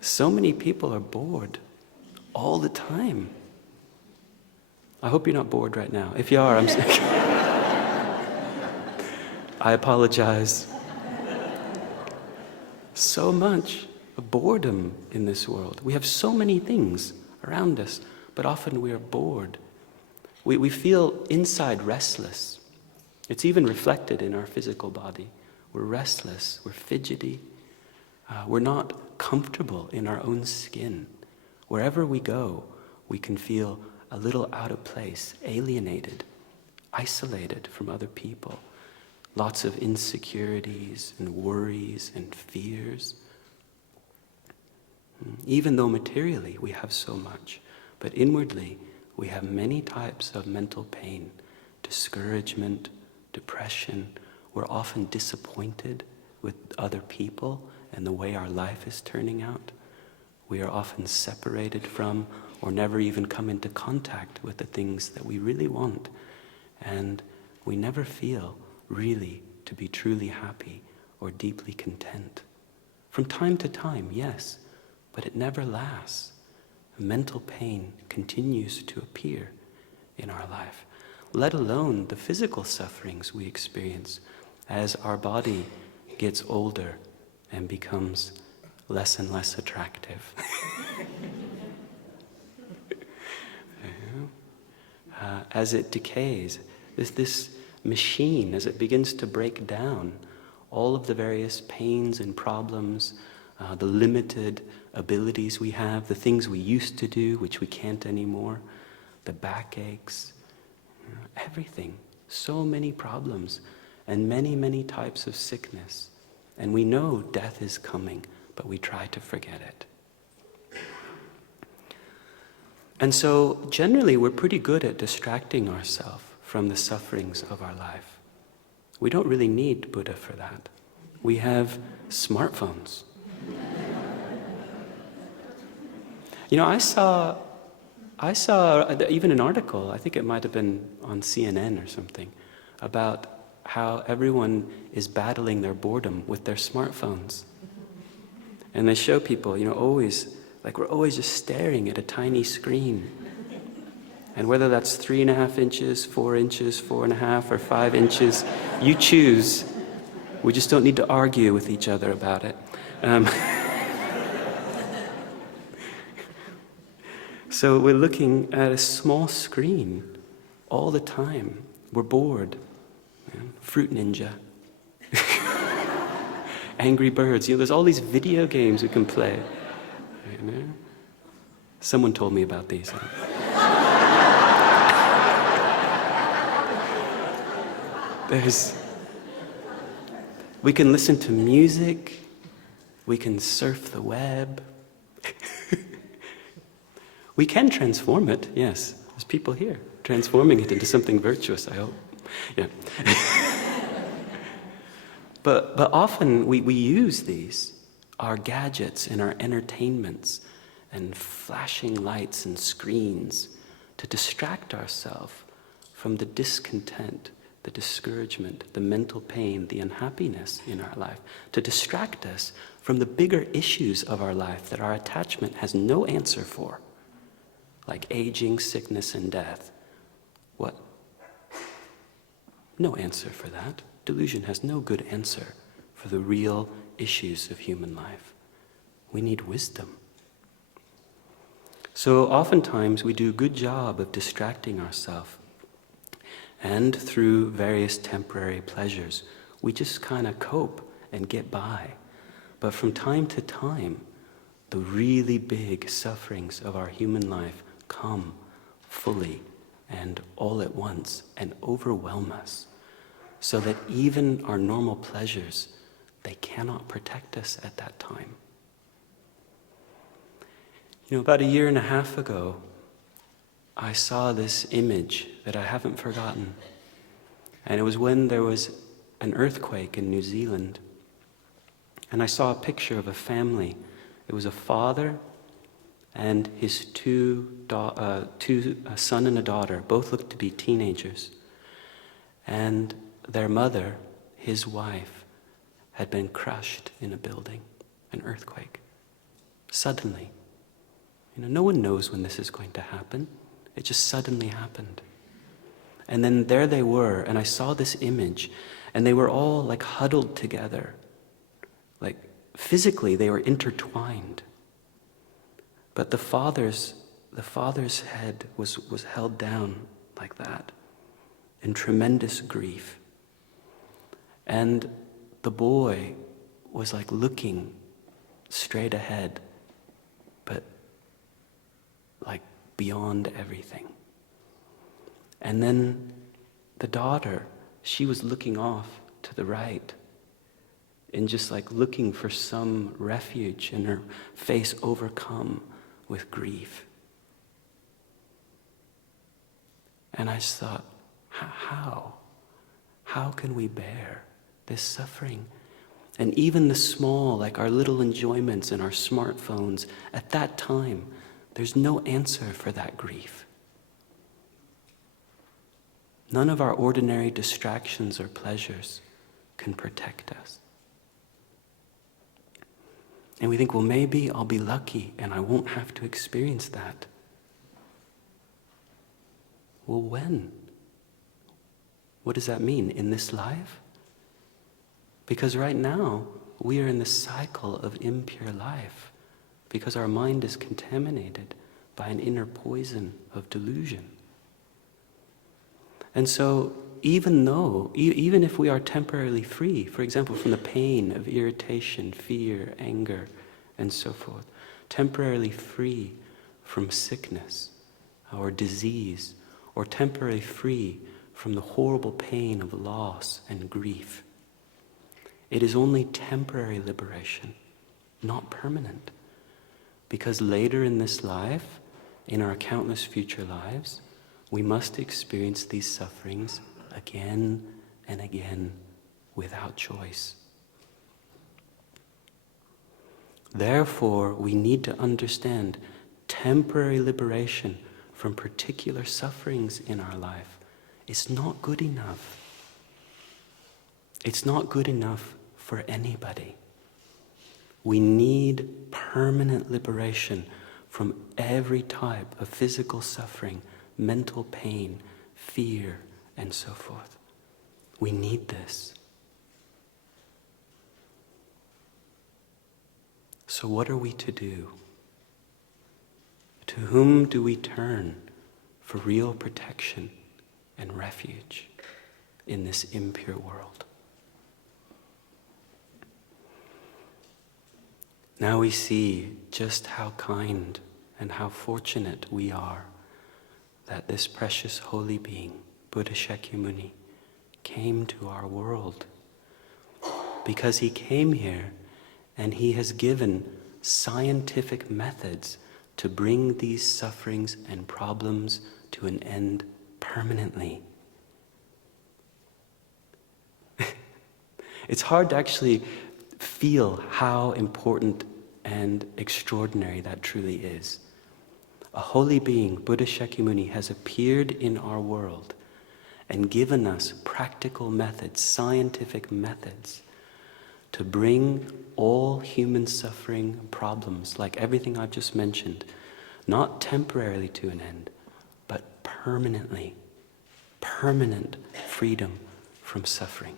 So many people are bored all the time. I hope you're not bored right now. If you are, I'm sorry. I apologize. So much boredom in this world. We have so many things around us, but often we are bored. We feel inside restless. It's even reflected in our physical body. We're restless, we're fidgety, we're not comfortable in our own skin. Wherever we go, we can feel a little out of place, alienated, isolated from other people. Lots of insecurities and worries and fears. Even though materially we have so much, but inwardly we have many types of mental pain, discouragement, depression. We're often disappointed with other people and the way our life is turning out. We are often separated from or never even come into contact with the things that we really want. And we never feel really to be truly happy or deeply content. From time to time, yes, but it never lasts. Mental pain continues to appear in our life, let alone the physical sufferings we experience as our body gets older and becomes less and less attractive. As it decays, this machine, as it begins to break down, all of the various pains and problems, the limited abilities we have, the things we used to do which we can't anymore, the backaches, everything, so many problems and many, many types of sickness. And we know death is coming, but we try to forget it. And so generally we're pretty good at distracting ourselves from the sufferings of our life. We don't really need Buddha for that. We have smartphones. You know, I saw even an article, I think it might have been on CNN or something, about how everyone is battling their boredom with their smartphones. And they show people, always, like we're always just staring at a tiny screen. And whether that's 3.5 inches, 4 inches, 4.5, or 5 inches, you choose. We just don't need to argue with each other about it. So we're looking at a small screen all the time. We're bored. Fruit Ninja. Angry Birds. There's all these video games we can play. Someone told me about these. We can listen to music. We can surf the web. We can transform it, yes. There's people here transforming it into something virtuous, I hope. Yeah. But often we use these, our gadgets and our entertainments and flashing lights and screens to distract ourselves from the discontent, the discouragement, the mental pain, the unhappiness in our life, to distract us from the bigger issues of our life that our attachment has no answer for, like aging, sickness, and death. What? No answer for that. Delusion has no good answer for the real issues of human life. We need wisdom. So oftentimes we do a good job of distracting ourselves, and through various temporary pleasures, we just kind of cope and get by. But from time to time, the really big sufferings of our human life come fully and all at once and overwhelm us, so that even our normal pleasures, they cannot protect us at that time. About 1.5 years ago, I saw this image that I haven't forgotten. And it was when there was an earthquake in New Zealand. And I saw a picture of a family. It was a father and his a son and a daughter. Both looked to be teenagers. And their mother, his wife, had been crushed in a building, an earthquake. Suddenly. No one knows when this is going to happen. It just suddenly happened. And then there they were, and I saw this image, and they were all like huddled together. Like physically they were intertwined. But the father's head was held down like that in tremendous grief. And the boy was like looking straight ahead, but like beyond everything. And then the daughter, she was looking off to the right and just like looking for some refuge, and her face overcome with grief. And I just thought, how can we bear this suffering? And even the small, like our little enjoyments and our smartphones, at that time, there's no answer for that grief. None of our ordinary distractions or pleasures can protect us. And we think, well, maybe I'll be lucky and I won't have to experience that. Well, when? What does that mean? In this life? Because right now, we are in the cycle of impure life because our mind is contaminated by an inner poison of delusion. And so even if we are temporarily free, for example, from the pain of irritation, fear, anger, and so forth, temporarily free from sickness or disease, or temporarily free from the horrible pain of loss and grief, it is only temporary liberation, not permanent. Because later in this life, in our countless future lives, we must experience these sufferings again and again without choice. Therefore, we need to understand temporary liberation from particular sufferings in our life is not good enough. It's not good enough for anybody. We need permanent liberation from every type of physical suffering, mental pain, fear, and so forth. We need this. So what are we to do? To whom do we turn for real protection and refuge in this impure world? Now we see just how kind and how fortunate we are that this precious holy being, Buddha Shakyamuni, came to our world. Because he came here and he has given scientific methods to bring these sufferings and problems to an end permanently. It's hard to actually feel how important and extraordinary that truly is. A holy being, Buddha Shakyamuni, has appeared in our world and given us practical methods, scientific methods, to bring all human suffering problems, like everything I've just mentioned, not temporarily to an end, but permanently, permanent freedom from suffering.